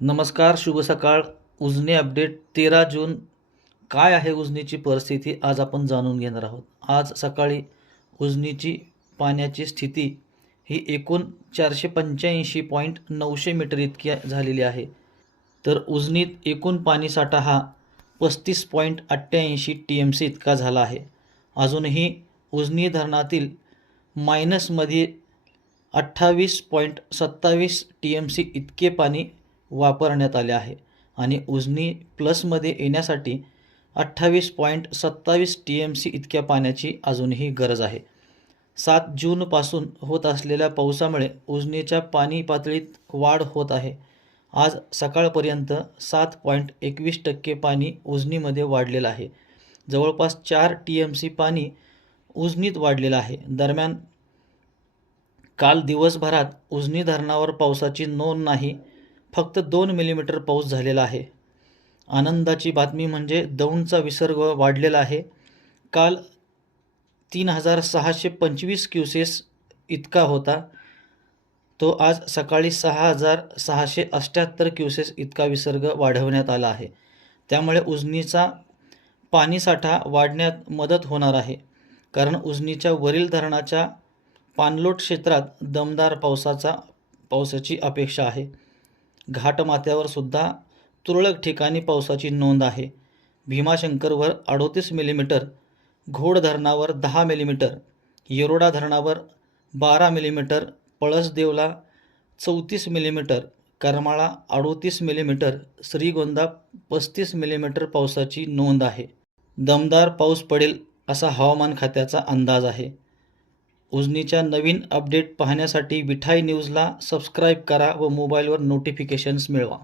नमस्कार, शुभ सकाळ. उजनी अपडेट 13 जून. काय आहे उजनीची परिस्थिती आज आपण जाणून घेणार आहोत. आज सकाळी उजनीची पाण्याची स्थिती ही एकूण 485.900 मीटर इतकी झालेली आहे. तर उजनीत एकूण पाणीसाठा हा 35.88 TMC इतका झाला आहे. अजूनही उजनी धरणातील मायनसमध्ये 28.27 TMC इतके पाणी वापरण्यात आले आहे आणि उजनी प्लसमध्ये येण्यासाठी 28.27 TMC इतक्या पाण्याची अजूनही गरज आहे. 7 जूनपासून होत असलेल्या पावसामुळे उजनीच्या पाणी पातळीत वाढ होत आहे. आज सकाळपर्यंत 7.21% पाणी उजनीमध्ये वाढलेलं आहे. जवळपास 4 TMC पाणी उजनीत वाढलेलं आहे. दरम्यान काल दिवसभरात उजनी धरणावर पावसाची नोंद नाही, फक्त 2 मिलीमीटर पाऊस झालेला आहे. आनंदाची बातमी म्हणजे दौंडचा विसर्ग वाढलेला आहे. काल 3625 क्युसेस इतका होता, तो आज सकाळी 6678 क्युसेस इतका विसर्ग वाढवण्यात आला आहे. त्यामुळे उजनीचा पाणीसाठा वाढण्यात मदत होणार आहे, कारण उजनीच्या वरील धरणाच्या पाणलोट क्षेत्रात दमदार पावसाची अपेक्षा आहे. घाटमाथ्यावर सुद्धा तुरळक ठिकाणी पावसाची नोंद आहे. भीमाशंकरवर 38 मिलीमीटर, घोड धरणावर 10 मिलीमीटर, येरोडा धरणावर 12 मिलीमीटर, पळसदेवला 34 millimetre, Karmala 38 millimetre, Shrigonda 35 millimetre पावसाची नोंद आहे. दमदार पाऊस पडेल असा हवामान खात्याचा अंदाज आहे. उजनीच्या नवीन अपडेट पाहण्यासाठी विठाई न्यूजला सबस्क्राईब करा व मोबाईलवर नोटिफिकेशन्स मिळवा.